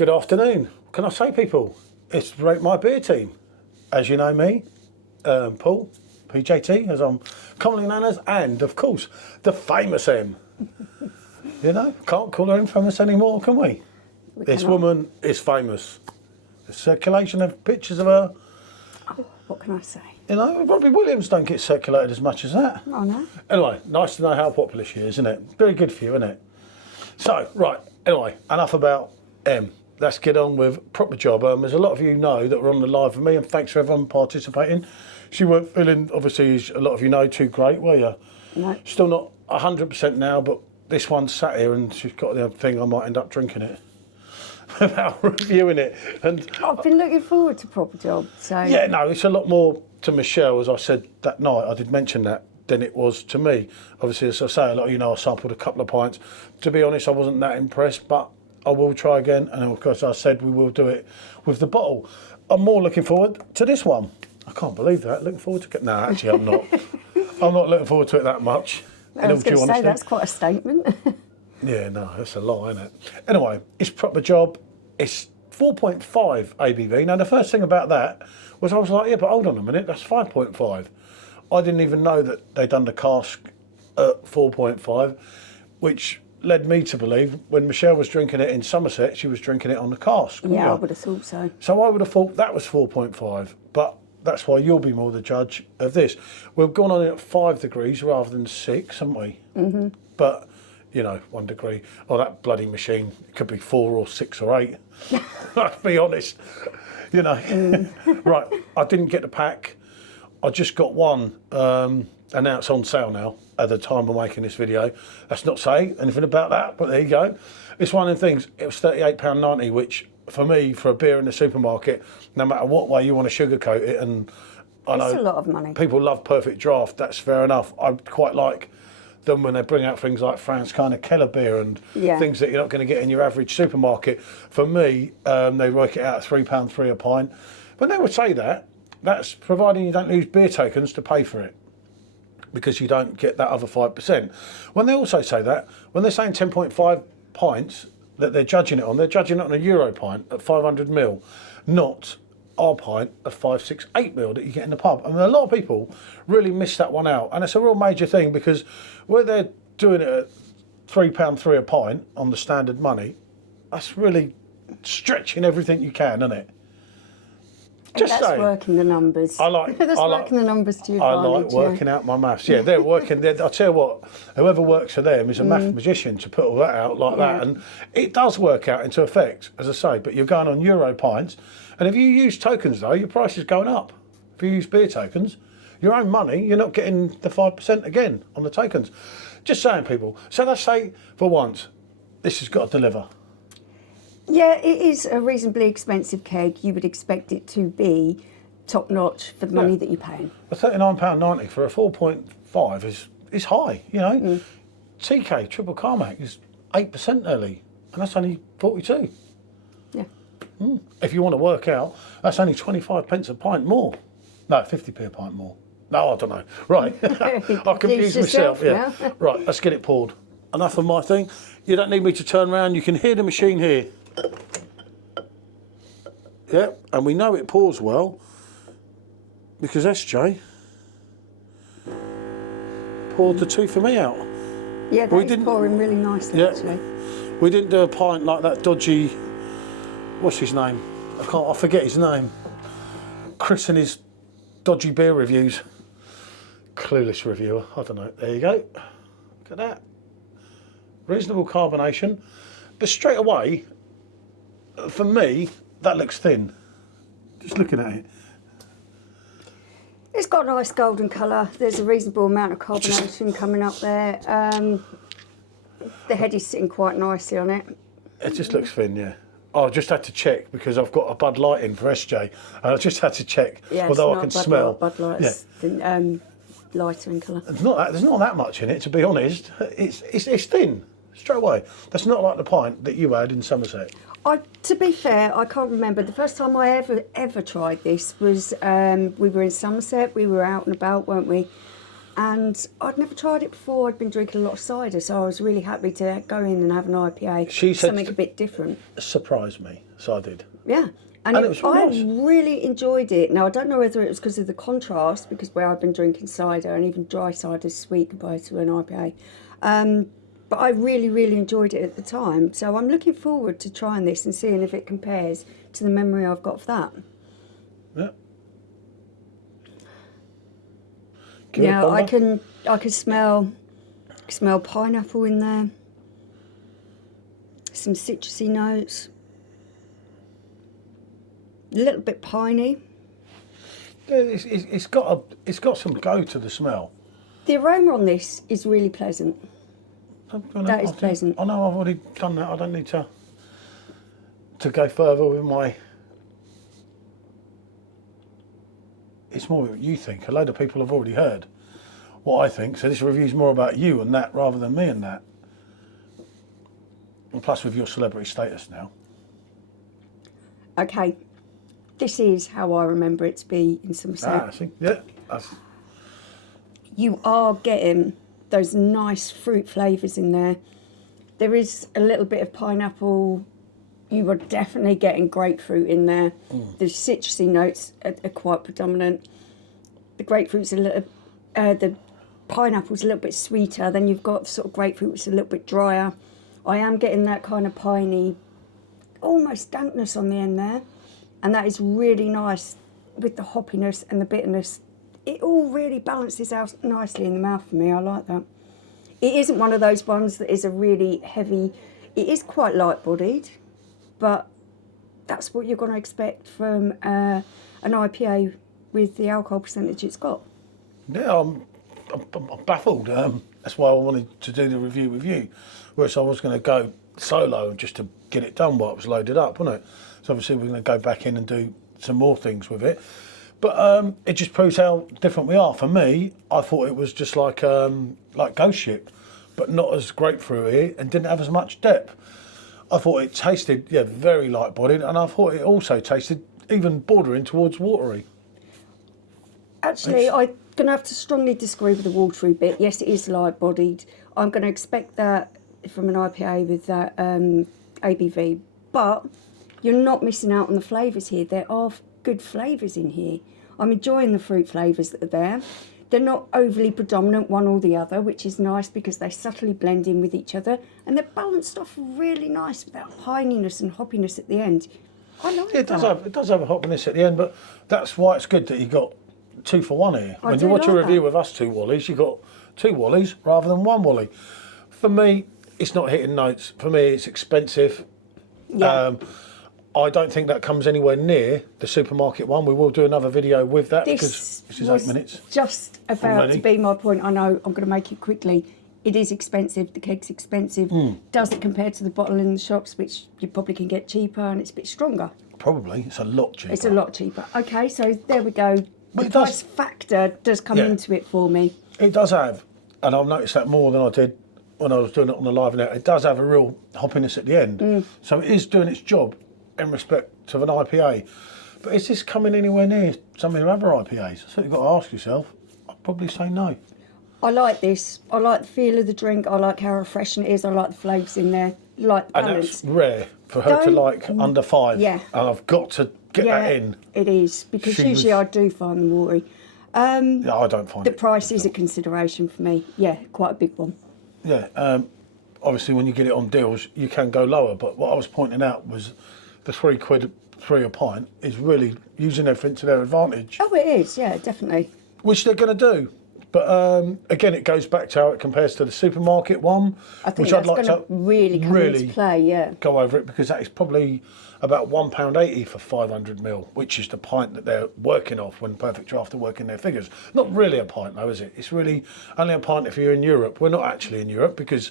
Good afternoon. Can I say, people? It's Rate My Beer Team. As you know me, Paul, PJT, as I'm commonly known as, and of course, the famous M. You know, can't call her infamous anymore, can we? This woman is famous. The circulation of pictures of her. Oh, what can I say? You know, Robbie Williams don't get circulated as much as that. Oh, no. Anyway, nice to know how popular she is, isn't it? Very good for you, isn't it? So, right, anyway, enough about M. Let's get on with proper job. As a lot of you know that were on the live with me, and thanks for everyone participating. She weren't feeling, obviously, as a lot of you know, too great, were you? No. Still not 100% now, but this one's sat here and she's got the thing, I might end up drinking it. Without reviewing it. And I've been looking forward to proper job, so... Yeah, no, it's a lot more to Michelle, as I said that night, I did mention that, than it was to me. Obviously, as I say, a lot of you know I sampled a couple of pints. To be honest, I wasn't that impressed, but I will try again, and of course I said we will do it with the bottle. I'm more looking forward to this one. I can't believe that, looking forward to it. No, actually I'm not. I'm not looking forward to it that much. I was going to say, that's quite a statement. Yeah, no, that's a lie, isn't it? Anyway, it's proper job. It's 4.5 ABV. Now, the first thing about that was I was like, yeah, but hold on a minute, that's 5.5. I didn't even know that they'd done the cask at 4.5, which led me to believe when Michelle was drinking it in Somerset, she was drinking it on the cask. Yeah, I would have thought so. So I would have thought that was 4.5, but that's why you'll be more the judge of this. We've gone on it at 5 degrees rather than 6, haven't we? Mm-hmm. But, you know, 1 degree. Oh, that bloody machine, it could be 4 or 6 or 8. Let's be honest. You know. Right, I didn't get the pack. I just got one, and now it's on sale now at the time of making this video. That's not saying anything about that, but there you go. It's one of the things, it was £38.90, which for me, for a beer in the supermarket, no matter what way you want to sugarcoat it, and I know it's a lot of money. People love Perfectdraft, that's fair enough. I quite like them when they bring out things like Franz kind of Keller beer and things that you're not going to get in your average supermarket. For me, they work it out at £3.3 a pint. When they would say that, that's providing you don't lose beer tokens to pay for it, because you don't get that other 5%. When they also say that, when they're saying 10.5 pints that they're judging it on, they're judging it on a Euro pint at 500ml, not our pint of 568ml that you get in the pub. I mean, a lot of people really miss that one out, and it's a real major thing, because where they're doing it at £3.3 a pint on the standard money, that's really stretching everything you can, isn't it? Just that's working the numbers. I like working the numbers to your advantage. I like working out my maths. Yeah, they're working. I'll tell you what, whoever works for them is a mathematician to put all that out like that, and it does work out into effect, as I say. But you're going on Euro pints, and if you use tokens though, your price is going up. If you use beer tokens, your own money, you're not getting the 5% again on the tokens. Just saying, people. So let's say for once, this has got to deliver. Yeah, it is a reasonably expensive keg. You would expect it to be top notch for the money that you're paying. But £39.90 for a 4.5 is high, you know. TK Triple Carmack is 8% nearly, and that's only 42. Yeah. If you want to work out, that's only 25 pence a pint more. No, 50p a pint more. No, I don't know. Right, I confused myself. Yeah. Right, let's get it poured. Enough of my thing. You don't need me to turn around. You can hear the machine here. Yeah, and we know it pours well because SJ poured the two for me out. Yeah, that's pouring really nicely, actually. We didn't do a pint like that dodgy, what's his name? I forget his name. Chris and his dodgy beer reviews. Clueless reviewer, I don't know. There you go. Look at that. Reasonable carbonation. But straight away, for me, that looks thin. Just looking at it. It's got a nice golden colour. There's a reasonable amount of carbonation coming up there. The head is sitting quite nicely on it. It just looks thin, yeah. I just had to check because I've got a Bud Light in for SJ, and I just had to check. Yeah, although I can smell. Bud Light's lighter in colour. There's not that much in it, to be honest. It's thin straight away. That's not like the pint that you had in Somerset. To be fair, I can't remember. The first time I ever tried this was we were in Somerset. We were out and about, weren't we? And I'd never tried it before. I'd been drinking a lot of cider, so I was really happy to go in and have an IPA. She said something a bit different. Surprised me, so I did. Yeah. And it was really nice. really enjoyed it. Now, I don't know whether it was because of the contrast, because where I've been drinking cider, and even dry cider is sweet compared to an IPA. But I really, really enjoyed it at the time. So I'm looking forward to trying this and seeing if it compares to the memory I've got of that. Yeah. Yeah, I can smell pineapple in there. Some citrusy notes. A little bit piney. Yeah, it's got some go to the smell. The aroma on this is really pleasant. That is pleasant. I know I've already done that. I don't need to go further with my. It's more what you think. A load of people have already heard what I think, so this review's more about you and that rather than me and that. And plus with your celebrity status now. Okay. This is how I remember it to be in Somerset. I see. Yeah. You are getting those nice fruit flavours in there. There is a little bit of pineapple. You are definitely getting grapefruit in there. The citrusy notes are quite predominant. The grapefruit's a little, the pineapple's a little bit sweeter. Then you've got sort of grapefruit, which is a little bit drier. I am getting that kind of piney, almost dampness on the end there. And that is really nice with the hoppiness and the bitterness. It all really balances out nicely in the mouth for me. I like that. It isn't one of those ones that is a really heavy. It is quite light-bodied, but that's what you're going to expect from an IPA with the alcohol percentage it's got. Yeah, I'm baffled. That's why I wanted to do the review with you, whereas I was going to go solo just to get it done while it was loaded up, wasn't it? So obviously we're going to go back in and do some more things with it. But it just proves how different we are. For me, I thought it was just like Ghost Ship, but not as grapefruity and didn't have as much depth. I thought it tasted, very light-bodied, and I thought it also tasted even bordering towards watery. Actually, I'm going to have to strongly disagree with the watery bit. Yes, it is light-bodied. I'm going to expect that from an IPA with that ABV, but you're not missing out on the flavours here. There are good flavours in here. I'm enjoying the fruit flavours that are there. They're not overly predominant, one or the other, which is nice because they subtly blend in with each other, and they're balanced off really nice with that pininess and hoppiness at the end. I like it. It does have a hoppiness at the end, but that's why it's good that you got 2 for 1 here. When you watch a review with us 2 Wallies, you got 2 Wallies rather than 1 Wally. For me, it's not hitting notes. For me, it's expensive. Yeah. I don't think that comes anywhere near the supermarket one. We will do another video with that because this is 8 minutes. Just about to be my point. I know I'm going to make it quickly. It is expensive. The keg's expensive. Does it compare to the bottle in the shops, which you probably can get cheaper and it's a bit stronger? Probably. It's a lot cheaper. It's a lot cheaper. Okay, so there we go. The price factor does come into it for me. It does have, and I've noticed that more than I did when I was doing it on the live net. It does have a real hoppiness at the end. So it is doing its job in respect of an IPA. But is this coming anywhere near some of the other IPAs? That's what you've got to ask yourself. I'd probably say no. I like this. I like the feel of the drink. I like how refreshing it is. I like the flavours in there. I like the balance. And that's rare for her to like under 5. Yeah. And I've got to get that in. It is, because usually I do find them watery. Yeah, I don't find the price is a consideration for me. Yeah, quite a big one. Yeah. Obviously, when you get it on deals, you can go lower. But what I was pointing out was the £3 a pint is really using everything to their advantage. Oh, it is. Yeah, definitely. Which they're going to do. But again, it goes back to how it compares to the supermarket one. I think that's going to really come into play, yeah. Go over it, because that is probably about £1.80 for 500ml, which is the pint that they're working off when Perfectdraft are working their figures. Not really a pint though, is it? It's really only a pint if you're in Europe. We're not actually in Europe because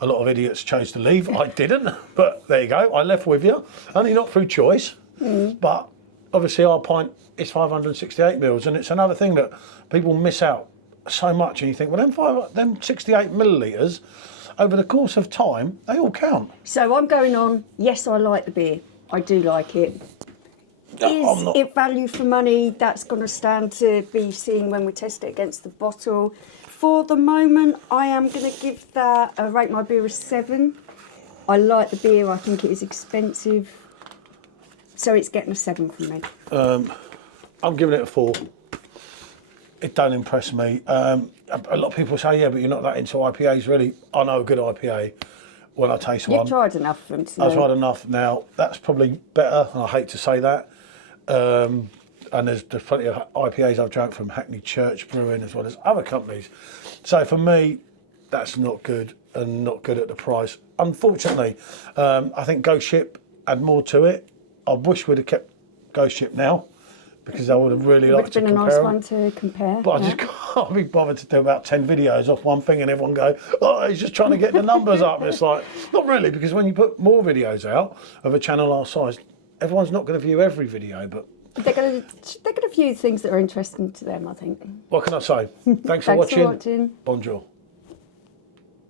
a lot of idiots chose to leave. I didn't, but there you go. I left with you, only not through choice. But obviously our pint is 568ml, and it's another thing that people miss out so much, and you think, well, them 68 millilitres over the course of time, they all count. So I'm going on, yes, I like the beer. I do like it. Is it value for money? That's going to stand to be seen when we test it against the bottle. For the moment, I am going to give that, rate my beer a 7. I like the beer, I think it is expensive. So it's getting a 7 from me. I'm giving it a 4. It don't impress me. A lot of people say, yeah, but you're not that into IPAs, really. I know a good IPA when I taste one. You've tried enough of them. I've tried enough now. That's probably better, and I hate to say that. And there's plenty of IPAs I've drank from Hackney Church Brewing as well as other companies. So for me, that's not good, and not good at the price. Unfortunately, I think Ghost Ship had more to it. I wish we'd have kept Ghost Ship now, because I would have really liked to compare. It would have been a nice one to compare. But I just can't be bothered to do about 10 videos off one thing and everyone go, oh, he's just trying to get the numbers up. And it's like, not really, because when you put more videos out of a channel our size, everyone's not going to view every video, but they're going to view things that are interesting to them, I think. What can I say? Thanks for watching. Bonjour.